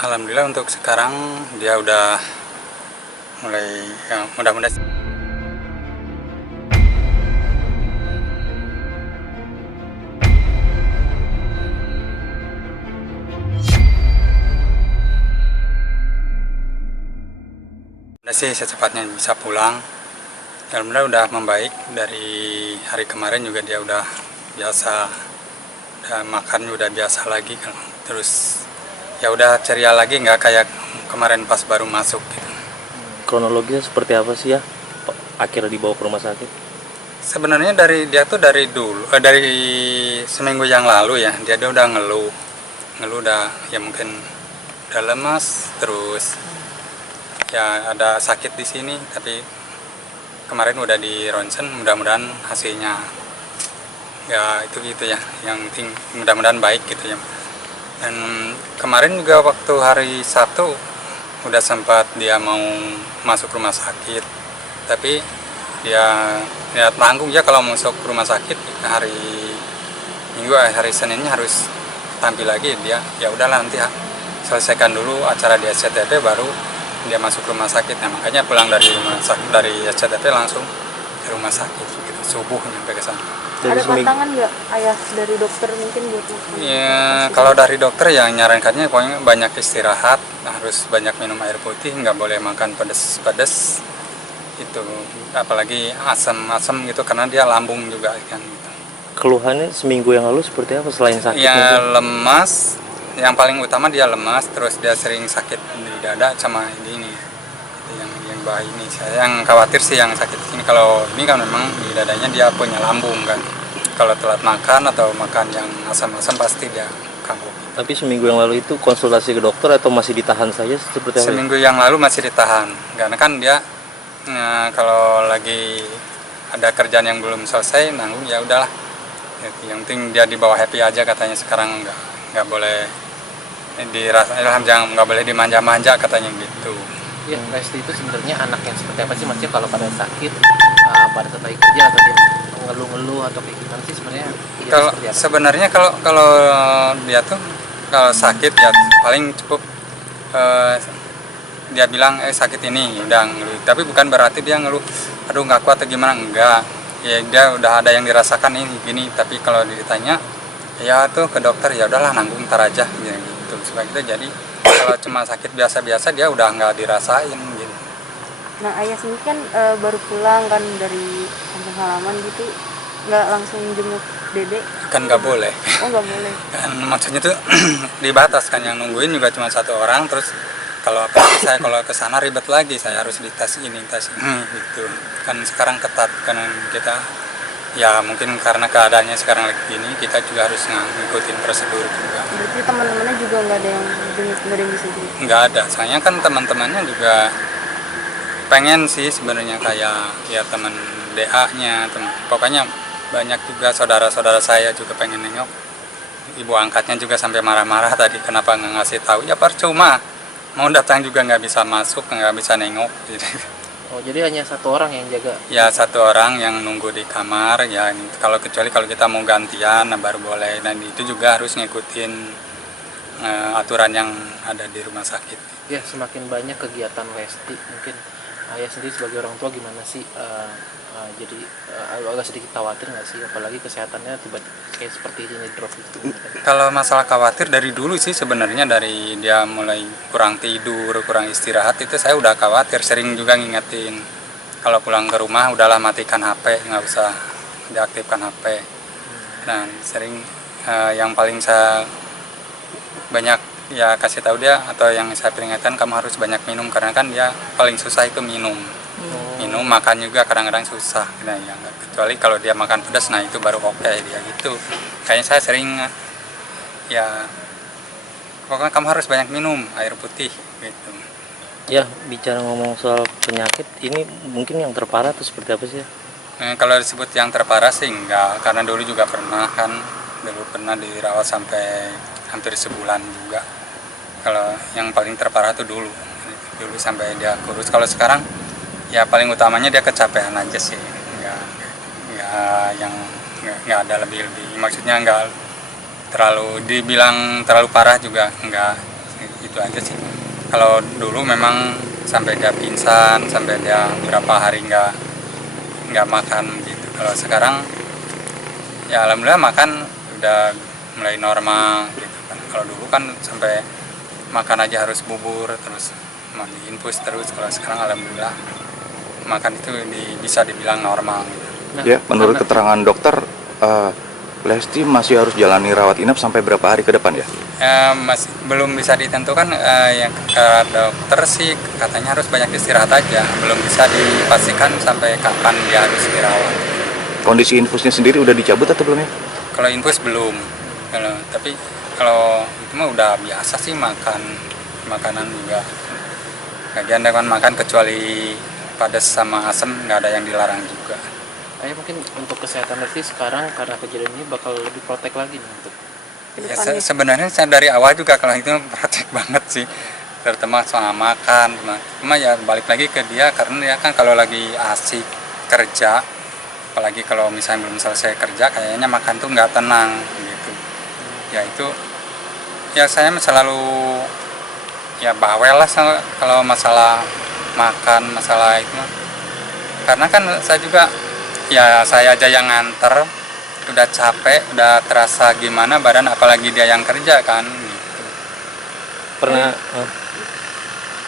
Alhamdulillah untuk sekarang dia udah mulai ya, mudah-mudahan sih secepatnya bisa pulang. Alhamdulillah udah membaik, dari hari kemarin juga dia udah biasa, udah makan udah biasa lagi kan. Terus ya udah ceria lagi, nggak kayak kemarin pas baru masuk gitu. Kronologisnya seperti apa sih ya? Akhirnya dibawa ke rumah sakit? Sebenarnya dia tuh dari dulu, dari seminggu yang lalu ya, dia udah ngeluh udah ya mungkin udah lemas, terus ya ada sakit di sini, tapi kemarin udah di ronsen, mudah-mudahan hasilnya ya itu gitu ya, yang penting mudah-mudahan baik gitu ya. Dan kemarin juga waktu hari Sabtu udah sempat dia mau masuk rumah sakit, tapi dia tanggung ya kalau masuk rumah sakit hari Minggu, hari Seninnya harus tampil lagi. Dia ya udahlah nanti selesaikan dulu acara di SCTP baru dia masuk rumah sakit. Nah, makanya pulang dari rumah sakit, dari SCTP langsung ke rumah sakit gitu, subuh nyampe ke sana. Ada pantangan nggak ayah dari dokter mungkin buat makan? Ya kalau dari dokter yang nyarankannya pokoknya banyak istirahat, harus banyak minum air putih, nggak boleh makan pedas-pedas itu, apalagi asam-asam gitu karena dia lambung juga kan gitu. Keluhannya seminggu yang lalu seperti apa selain sakit? Ya mungkin? lemas, yang paling utama dia lemas, terus dia sering sakit di dada sama ini yang bayi ini. Saya yang khawatir sih yang sakit ini, kalau ini kan memang di dadanya dia punya lambung kan. Kalau telat makan atau makan yang asam-asam pasti dia kambuh. Tapi seminggu yang lalu itu konsultasi ke dokter atau masih ditahan saja seperti apa? Seminggu yang lalu masih ditahan, karena kan dia kalau lagi ada kerjaan yang belum selesai nanggung ya udahlah. Yang penting dia dibawa happy aja katanya. Sekarang nggak boleh dirasa, nggak boleh dimanja-manja katanya gitu. Ya, Lesti itu sebenarnya anak yang seperti apa sih, maksudnya kalau pada sakit, pada saat lagi kerja atau dia ngeluh-ngeluh atau kayak gimana sih sebenarnya? Kalau sebenarnya kalau dia tuh kalau sakit ya paling cukup dia bilang sakit ini udah ngeluh, tapi bukan berarti dia ngeluh aduh nggak kuat atau gimana, enggak. Ya dia udah ada yang dirasakan ini gini, tapi kalau ditanya ya tuh ke dokter ya udahlah nanggung ntar aja gitu. Supaya itu jadi kalau cuma sakit biasa-biasa dia udah nggak dirasain gitu. Nah ayah sendiri kan baru pulang kan dari kampung halaman gitu, nggak langsung jenguk dedek? Kan nggak boleh. Oh nggak boleh. Kan maksudnya tuh dibatas kan, yang nungguin juga cuma satu orang, terus kalau saya kalau ke sana ribet lagi, saya harus dites ini tes ini gitu. Kan sekarang ketat karena kita ya mungkin karena keadaannya sekarang lagi gini, kita juga harus ngikutin prosedur juga. Berarti teman-temannya juga nggak ada yang jenguk, nggak ada yang bisa jenguk? Nggak ada, soalnya kan teman-temannya juga pengen sih sebenarnya, kayak ya teman DA-nya, pokoknya banyak juga saudara-saudara saya juga pengen nengok. Ibu angkatnya juga sampai marah-marah tadi kenapa nggak ngasih tahu, ya percuma mau datang juga nggak bisa masuk, nggak bisa nengok gitu. Oh, jadi hanya satu orang yang jaga? Ya satu orang yang nunggu di kamar ya, kalau kecuali kalau kita mau gantian nah baru boleh, dan itu juga harus ngikutin aturan yang ada di rumah sakit. Ya, semakin banyak kegiatan Lesti, mungkin ayah sendiri sebagai orang tua gimana sih, jadi agak sedikit khawatir nggak sih, apalagi kesehatannya tiba-tiba kayak seperti ini drop itu? Kalau masalah khawatir dari dulu sih sebenarnya, dari dia mulai kurang tidur, kurang istirahat itu saya udah khawatir, sering juga ngingetin kalau pulang ke rumah udahlah matikan HP, nggak usah diaktifkan HP. Dan sering yang paling saya banyak ya kasih tahu dia, atau yang saya peringatkan, kamu harus banyak minum, karena kan dia paling susah itu minum. Minum, makan juga kadang-kadang susah. Nah, ya, kecuali kalau dia makan pedas, nah itu baru oke dia gitu. Kayaknya saya sering ya pokoknya kamu harus banyak minum air putih gitu. Ya, bicara ngomong soal penyakit ini mungkin yang terparah tuh seperti apa sih ya? Kalau disebut yang terparah sih enggak, karena dulu juga pernah kan, dulu pernah dirawat sampai hampir sebulan juga. Kalau yang paling terparah tuh dulu sampai dia kurus. Kalau sekarang ya paling utamanya dia kecapean aja sih, nggak ada lebih, maksudnya nggak terlalu dibilang terlalu parah juga, nggak itu aja sih. Kalau dulu memang sampai dia pingsan, sampai dia berapa hari nggak makan gitu. Kalau sekarang ya alhamdulillah makan udah mulai normal gitu kan. Kalau dulu kan sampai makan aja harus bubur terus mandi infus terus. Kalau sekarang alhamdulillah makan itu bisa dibilang normal gitu. Nah, Ya, menurut karena- keterangan dokter, Lesti masih harus jalani rawat inap sampai berapa hari ke depan ya? Masih belum bisa ditentukan, yang kata dokter sih katanya harus banyak istirahat aja, belum bisa dipastikan sampai kapan dia harus dirawat. Kondisi infusnya sendiri udah dicabut atau belum ya? Kalau infus belum, tapi kalau itu mah udah biasa sih makanan juga. Lagian dia kan makan kecuali pedas sama asam nggak ada yang dilarang juga. Ayah mungkin untuk kesehatan Lesti sekarang karena kejadian ini bakal lebih protek lagi nih untuk Ya, Kedepannya. sebenarnya saya dari awal juga kalau itu praktek banget sih, terutama soal makan. Cuma ya balik lagi ke dia karena dia kan kalau lagi asik kerja, apalagi kalau misalnya belum selesai kerja, kayaknya makan tuh nggak tenang gitu. Ya itu, ya saya selalu ya bawel lah kalau masalah makan, masalah itu. Karena kan saya juga ya saya aja yang nganter, udah capek, udah terasa gimana badan, apalagi dia yang kerja kan gitu. Pernah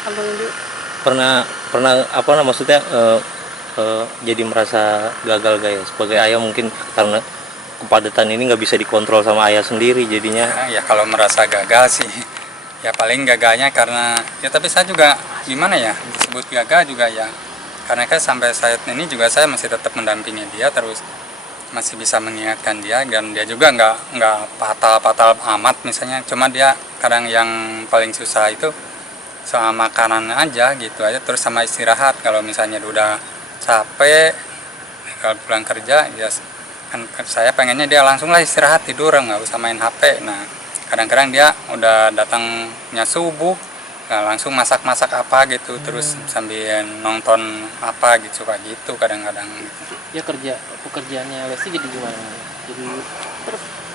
Abang Indi, pernah apa maksudnya jadi merasa gagal gak ya sebagai ayah, mungkin karena kepadatan ini nggak bisa dikontrol sama ayah sendiri jadinya. Ya kalau merasa gagal sih ya paling gagalnya karena ya, tapi saya juga gimana ya disebut gagal juga ya karena kan sampai saat ini juga saya masih tetap mendampingi dia, terus masih bisa mengingatkan dia, dan dia juga nggak fatal amat misalnya. Cuma dia kadang yang paling susah itu soal makanan aja gitu aja, terus sama istirahat. Kalau misalnya udah capek kalau pulang kerja ya kan saya pengennya dia langsung lah istirahat, tidur, nggak usah main HP. Nah kadang-kadang dia udah datangnya subuh, nah, langsung masak apa gitu, terus sambil nonton apa gitu, suka gitu kadang-kadang gitu. ya pekerjaannya Lesti jadi gimana? Jadi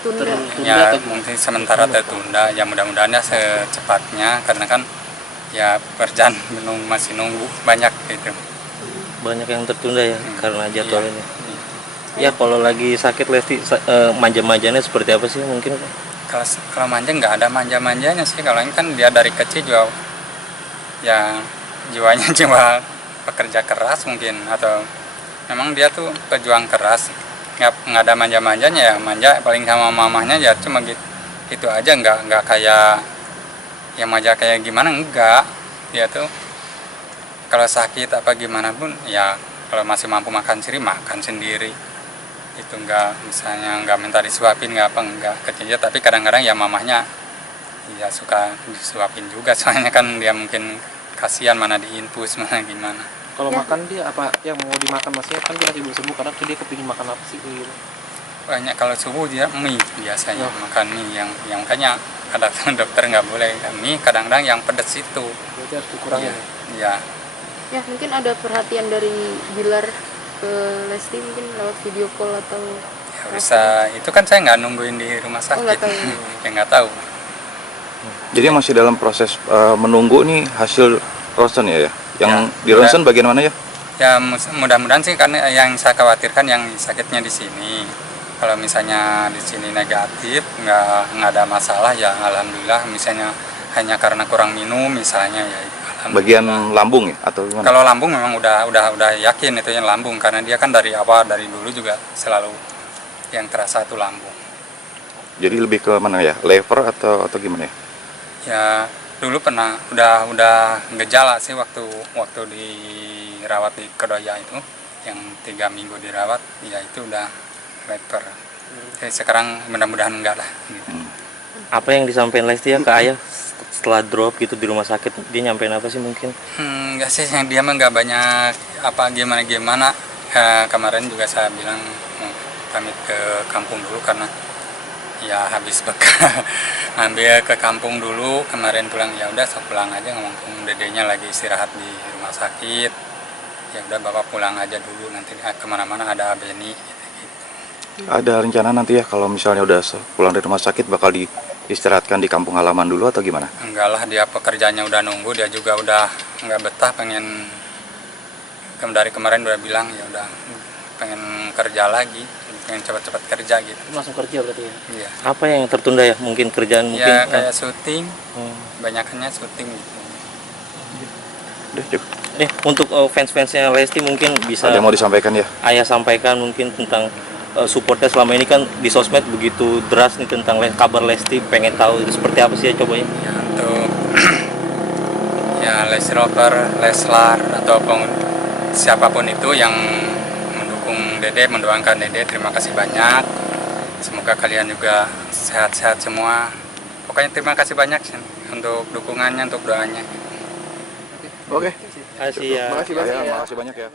tertunda. tertunda Ya atau gimana? mungkin sementara tertunda, ya mudah-mudahan ya secepatnya, karena kan ya pekerjaan masih nunggu banyak gitu. Banyak yang tertunda ya karena jadwalnya. Iya. Ya kalau lagi sakit Lesti manja-manjanya seperti apa sih mungkin? Kalau manja nggak ada manja-manjanya sih. Kalau ini kan dia dari kecil juga ya jiwanya jiwa pekerja keras mungkin, atau memang dia tuh pejuang keras. Nggak ada manja-manjanya, ya manja paling sama mamahnya ya cuma gitu aja, nggak kayak yang manja kayak gimana, enggak. Dia tuh kalau sakit apa gimana pun ya kalau masih mampu makan sendiri itu, enggak misalnya nggak minta disuapin nggak apa, enggak kecilnya. Tapi kadang-kadang ya mamahnya ya suka disuapin juga, soalnya kan dia mungkin kasihan mana diinfus mana gimana. Kalau Ya. makan dia apa yang mau dimakan maksudnya, kan dia lagi belum sembuh karena dia kepingin makan apa sih gitu. Banyak kalau subuh dia mie biasanya, Oh. makan mie yang makanya kata dokter nggak boleh mie, kadang-kadang yang pedes itu. Berarti harus dikurangin. Ya, Ya mungkin ada perhatian dari Bilar ke Lesti, mungkin lewat video call atau ya bisa. Itu kan saya nggak nungguin di rumah sakit. nggak tahu. Ya nggak tahu. Jadi masih dalam proses menunggu nih hasil ronsen ya? Yang Ya, di ronsen bagian mana ya? Ya mudah-mudahan sih, karena yang saya khawatirkan yang sakitnya di sini. Kalau misalnya di sini negatif, nggak ada masalah ya alhamdulillah. Misalnya hanya karena kurang minum misalnya ya alhamdulillah. Bagian lambung ya atau gimana? Kalau lambung memang udah yakin itu yang lambung, karena dia kan dari awal dari dulu juga selalu yang terasa itu lambung. Jadi lebih ke mana ya? Lever atau gimana ya? Ya dulu pernah udah gejala sih waktu dirawat di Kedoya itu, yang 3 minggu dirawat, ya itu udah leper. Jadi sekarang mudah-mudahan enggak lah gitu. Apa yang disampaikan Lesti ya ke ayah setelah drop gitu di rumah sakit? Dia nyampein apa sih mungkin? Enggak sih, yang dia mah nggak banyak apa gimana. Kemarin juga saya bilang mau pamit ke kampung dulu karena ya habis bekal ambil ke kampung dulu. Kemarin pulang ya udah saya pulang aja, ngomong dedenya lagi istirahat di rumah sakit. Ya udah bapak pulang aja dulu, nanti kemana-mana ada Beni. Ada rencana nanti ya kalau misalnya udah pulang dari rumah sakit bakal istirahatkan di kampung halaman dulu atau gimana? Enggak lah, dia pekerjaannya udah nunggu, dia juga udah nggak betah, pengen dari kemarin udah bilang ya udah pengen kerja lagi, pengen cepat-cepat kerja gitu. Langsung kerja berarti ya. Iya. Apa yang tertunda ya? Mungkin kerjaan mungkin. Ya kayak syuting, Hmm. banyakannya syuting gitu. Udah cukup. Untuk fans-fansnya Lesti mungkin bisa Ada yang mau disampaikan ya? Ayah sampaikan mungkin tentang supportnya selama ini kan di sosmed begitu deras nih tentang kabar Lesti, pengen tahu itu seperti apa sih ya coba ya. Ya untuk ya Lesti Roper, Leslar ataupun siapapun itu yang mendukung Dede, mendoakan Dede, terima kasih banyak. Semoga kalian juga sehat-sehat semua. Pokoknya terima kasih banyak sih untuk dukungannya, untuk doanya. Oke. Terima kasih ya. Makasih banyak ya.